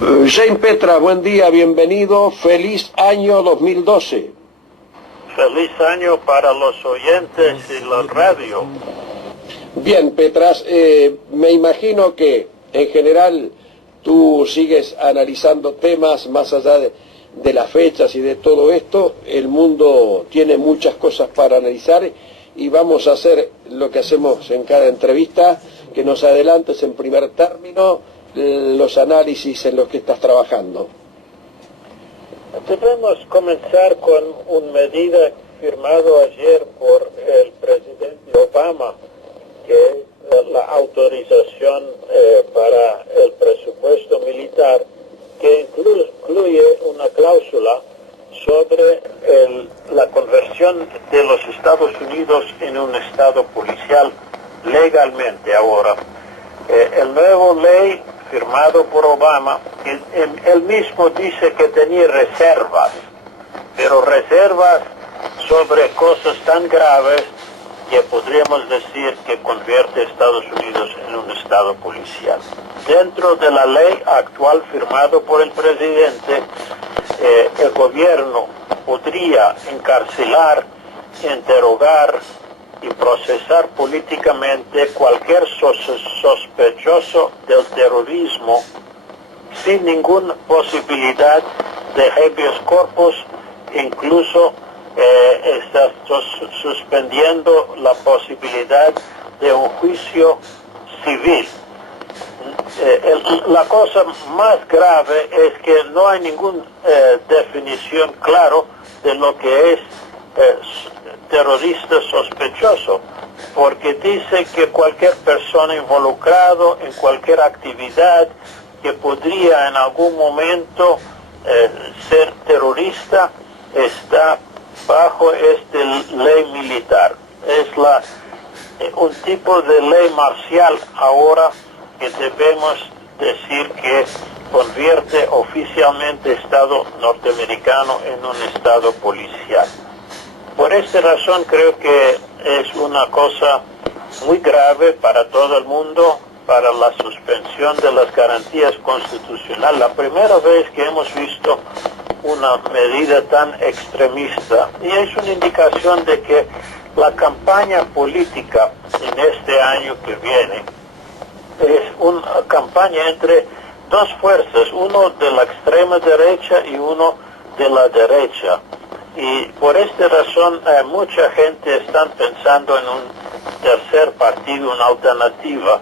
Jaime Petra, buen día, bienvenido, feliz año 2012. Feliz año para los oyentes y la radio. Bien, Petras, me imagino que en general tú sigues analizando temas más allá de las fechas y de todo esto. El mundo tiene muchas cosas para analizar y vamos a hacer lo que hacemos en cada entrevista, que nos adelantes en primer término los análisis en los que estás trabajando. Debemos comenzar con una medida firmada ayer por el presidente Obama, que es la autorización para el presupuesto militar, que incluye una cláusula sobre la conversión de los Estados Unidos en un estado policial legalmente ahora. El nuevo ley firmado por Obama, él mismo dice que tenía reservas, pero reservas sobre cosas tan graves que podríamos decir que convierte a Estados Unidos en un estado policial. Dentro de la ley actual firmado por el presidente, el gobierno podría encarcelar, interrogar y procesar políticamente cualquier sospechoso del terrorismo sin ninguna posibilidad de habeas corpus, incluso está suspendiendo la posibilidad de un juicio civil. La cosa más grave es que no hay ninguna definición clara de lo que es terrorista sospechoso, porque dice que cualquier persona involucrada en cualquier actividad que podría en algún momento ser terrorista está bajo esta ley militar. Es un tipo de ley marcial ahora que debemos decir que convierte oficialmente Estado norteamericano en un Estado policial. Por esta razón creo que es una cosa muy grave para todo el mundo, para la suspensión de las garantías constitucionales. La primera vez que hemos visto una medida tan extremista, y es una indicación de que la campaña política en este año que viene es una campaña entre dos fuerzas, uno de la extrema derecha y uno de la derecha. Y por esta razón mucha gente está pensando en un tercer partido, una alternativa,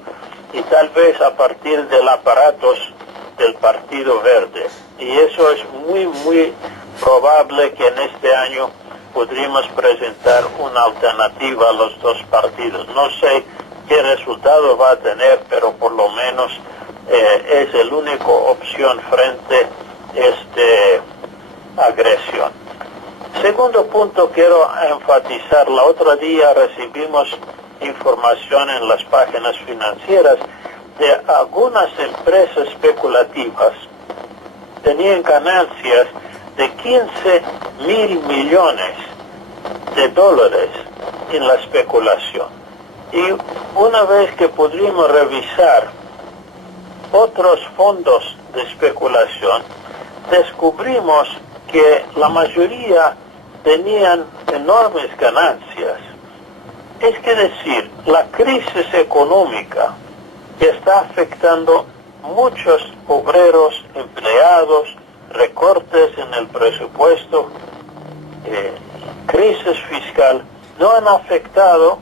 y tal vez a partir del aparatos del Partido Verde. Y eso es muy probable que en este año podríamos presentar una alternativa a los dos partidos. No sé qué resultado va a tener, pero por lo menos es la única opción frente a esta agresión. Segundo punto, quiero enfatizar, la otra día recibimos información en las páginas financieras de algunas empresas especulativas tenían ganancias de 15.000 millones de dólares en la especulación. Y una vez que pudimos revisar otros fondos de especulación, descubrimos que la mayoría tenían enormes ganancias. Es que decir, la crisis económica que está afectando muchos obreros, empleados, recortes en el presupuesto, crisis fiscal, no han afectado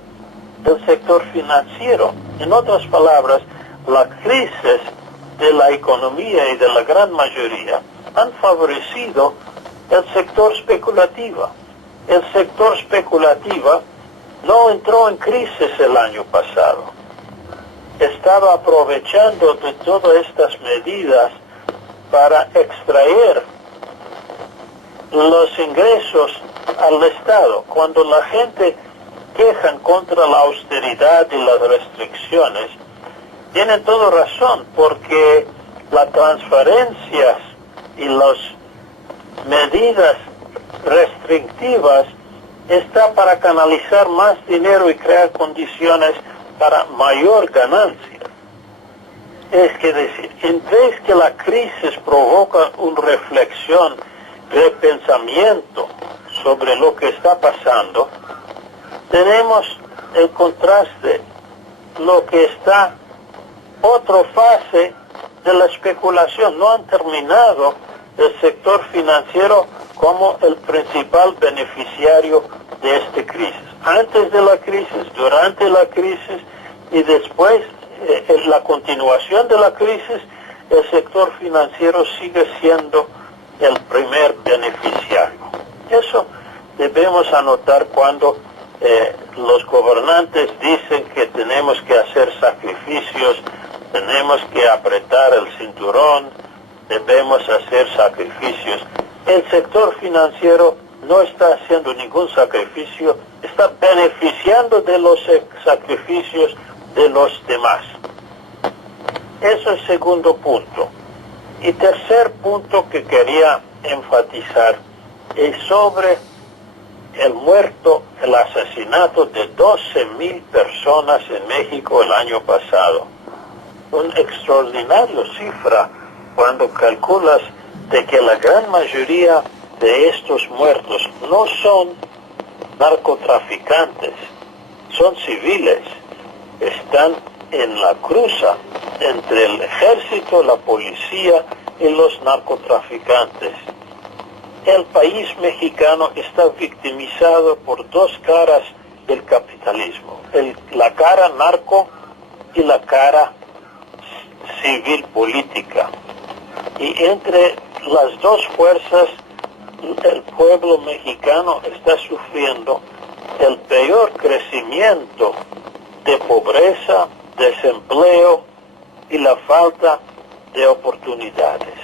el sector financiero. En otras palabras, la crisis de la economía y de la gran mayoría han favorecido el sector especulativo. El sector especulativo no entró en crisis el año pasado. Estaba aprovechando de todas estas medidas para extraer los ingresos al Estado. Cuando la gente quejan contra la austeridad y las restricciones, tienen toda razón, porque las transferencias y las medidas restrictivas está para canalizar más dinero y crear condiciones para mayor ganancia. es que decir, en vez que la crisis provoca una reflexión, repensamiento sobre lo que está pasando, tenemos el contraste, lo que está otra fase de la especulación. No han terminado el sector financiero como el principal beneficiario de esta crisis. Antes de la crisis, durante la crisis y después, en la continuación de la crisis, el sector financiero sigue siendo el primer beneficiario. Eso debemos anotar cuando los gobernantes dicen que tenemos que hacer sacrificios, tenemos que apretar el cinturón, debemos hacer sacrificios. El sector financiero no está haciendo ningún sacrificio, está beneficiando de los sacrificios de los demás. Eso es el segundo punto. Y tercer punto que quería enfatizar es sobre el asesinato de 12,000 personas en México el año pasado. Una extraordinaria cifra cuando calculas de que la gran mayoría de estos muertos no son narcotraficantes, son civiles, están en la cruza entre el ejército, la policía y los narcotraficantes. El país mexicano está victimizado por dos caras del capitalismo, la cara narco y la cara civil política. Y entre las dos fuerzas, el pueblo mexicano está sufriendo el peor crecimiento de pobreza, desempleo y la falta de oportunidades.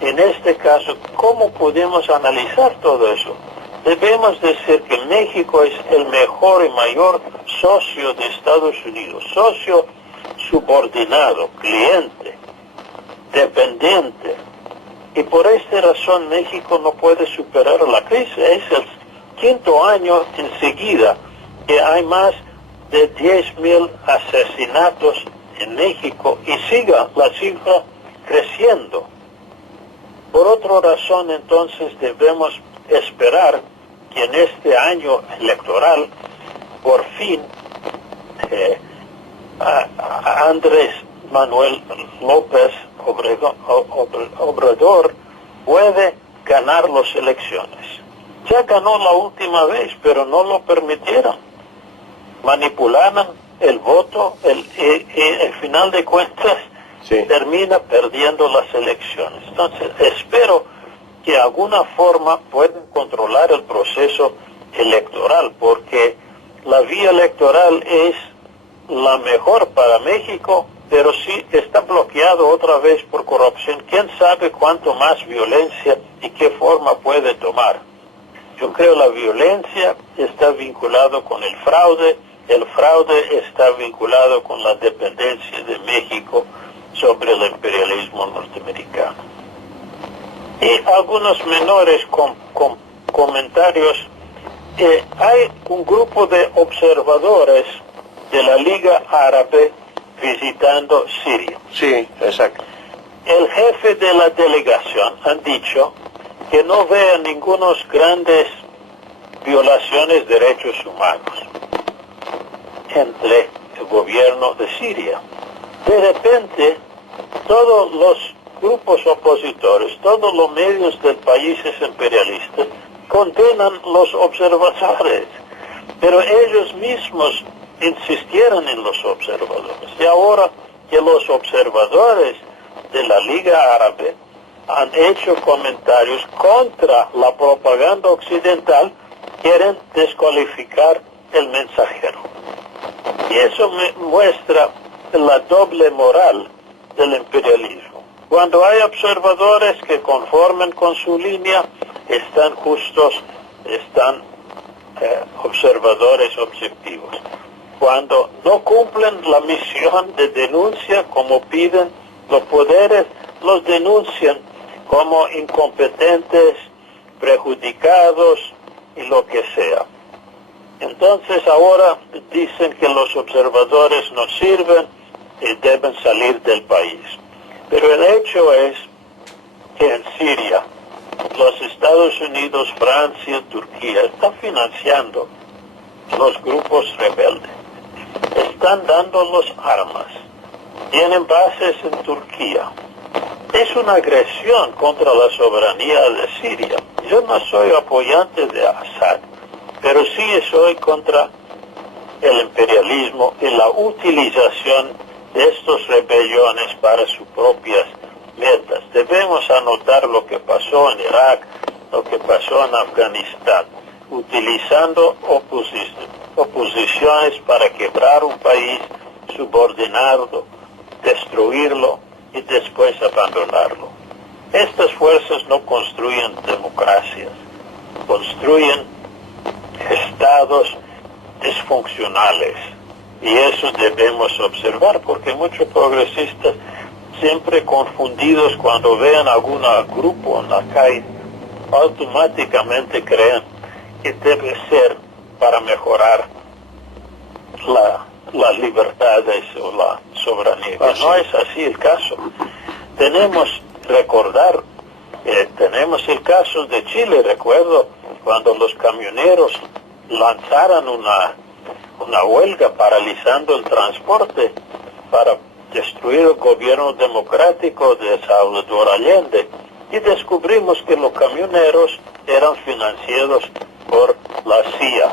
En este caso, ¿cómo podemos analizar todo eso? Debemos decir que México es el mejor y mayor socio de Estados Unidos, socio subordinado, cliente, dependiente. Y por esta razón México no puede superar la crisis. Es el quinto año enseguida que hay más de 10,000 asesinatos en México y siga la cifra creciendo. Por otra razón, entonces, debemos esperar que en este año electoral, por fin, Andrés Manuel López Obrador puede ganar las elecciones. Ya ganó la última vez, pero no lo permitieron. Manipularon el voto y al final de cuentas termina perdiendo las elecciones. Entonces, espero que de alguna forma puedan controlar el proceso electoral, porque la vía electoral es la mejor para México, pero sí está bloqueado otra vez por corrupción. ¿Quién sabe cuánto más violencia y qué forma puede tomar? Yo creo que la violencia está vinculado con el fraude está vinculado con la dependencia de México sobre el imperialismo norteamericano. Y algunos menores comentarios. Hay un grupo de observadores de la Liga Árabe visitando Siria. Sí, exacto. El jefe de la delegación han dicho que no vean ningunas grandes violaciones de derechos humanos entre el gobierno de Siria. De repente, todos los grupos opositores, todos los medios del países imperialistas condenan los observadores, pero ellos mismos insistieron en los observadores. Y ahora que los observadores de la Liga Árabe han hecho comentarios contra la propaganda occidental, quieren descalificar el mensajero. Y eso me muestra la doble moral del imperialismo. Cuando hay observadores que conforman con su línea, están justos, están observadores objetivos. Cuando no cumplen la misión de denuncia como piden los poderes, los denuncian como incompetentes, perjudicados y lo que sea. Entonces ahora dicen que los observadores no sirven, deben salir del país. Pero el hecho es que en Siria los Estados Unidos, Francia, Turquía están financiando los grupos rebeldes, están dándolos armas, tienen bases en Turquía. Es una agresión contra la soberanía de Siria. Yo no soy apoyante de Assad, pero sí soy contra el imperialismo y la utilización de estos rebeliones para sus propias metas. Debemos anotar lo que pasó en Irak, lo que pasó en Afganistán, utilizando oposiciones para quebrar un país, subordinarlo, destruirlo y después abandonarlo. Estas fuerzas no construyen democracias, construyen estados disfuncionales. Y eso debemos observar, porque muchos progresistas, siempre confundidos cuando vean algún grupo en la calle, automáticamente creen que debe ser para mejorar las libertades o la soberanía. No es así el caso. Tenemos recordar, tenemos el caso de Chile. Recuerdo cuando los camioneros lanzaron una huelga paralizando el transporte para destruir el gobierno democrático de Salvador Allende, y descubrimos que los camioneros eran financiados por la CIA.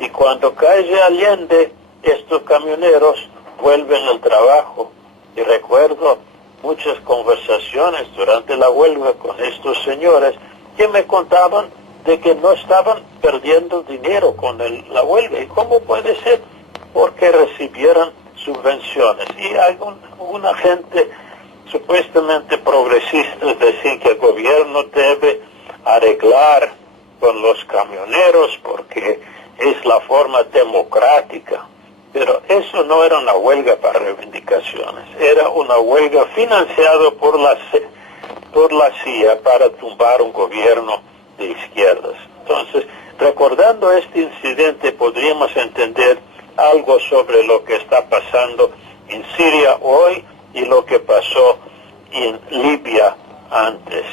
Y cuando cae Allende, estos camioneros vuelven al trabajo. Y recuerdo muchas conversaciones durante la huelga con estos señores que me contaban de que no estaban perdiendo dinero con la huelga. ¿Y cómo puede ser? Porque recibieran subvenciones. Y hay una gente supuestamente progresista decir que el gobierno debe arreglar con los camioneros porque es la forma democrática. Pero eso no era una huelga para reivindicaciones, era una huelga financiada por la CIA para tumbar un gobierno de izquierdas. Entonces, recordando este incidente, podríamos entender algo sobre lo que está pasando en Siria hoy y lo que pasó en Libia antes.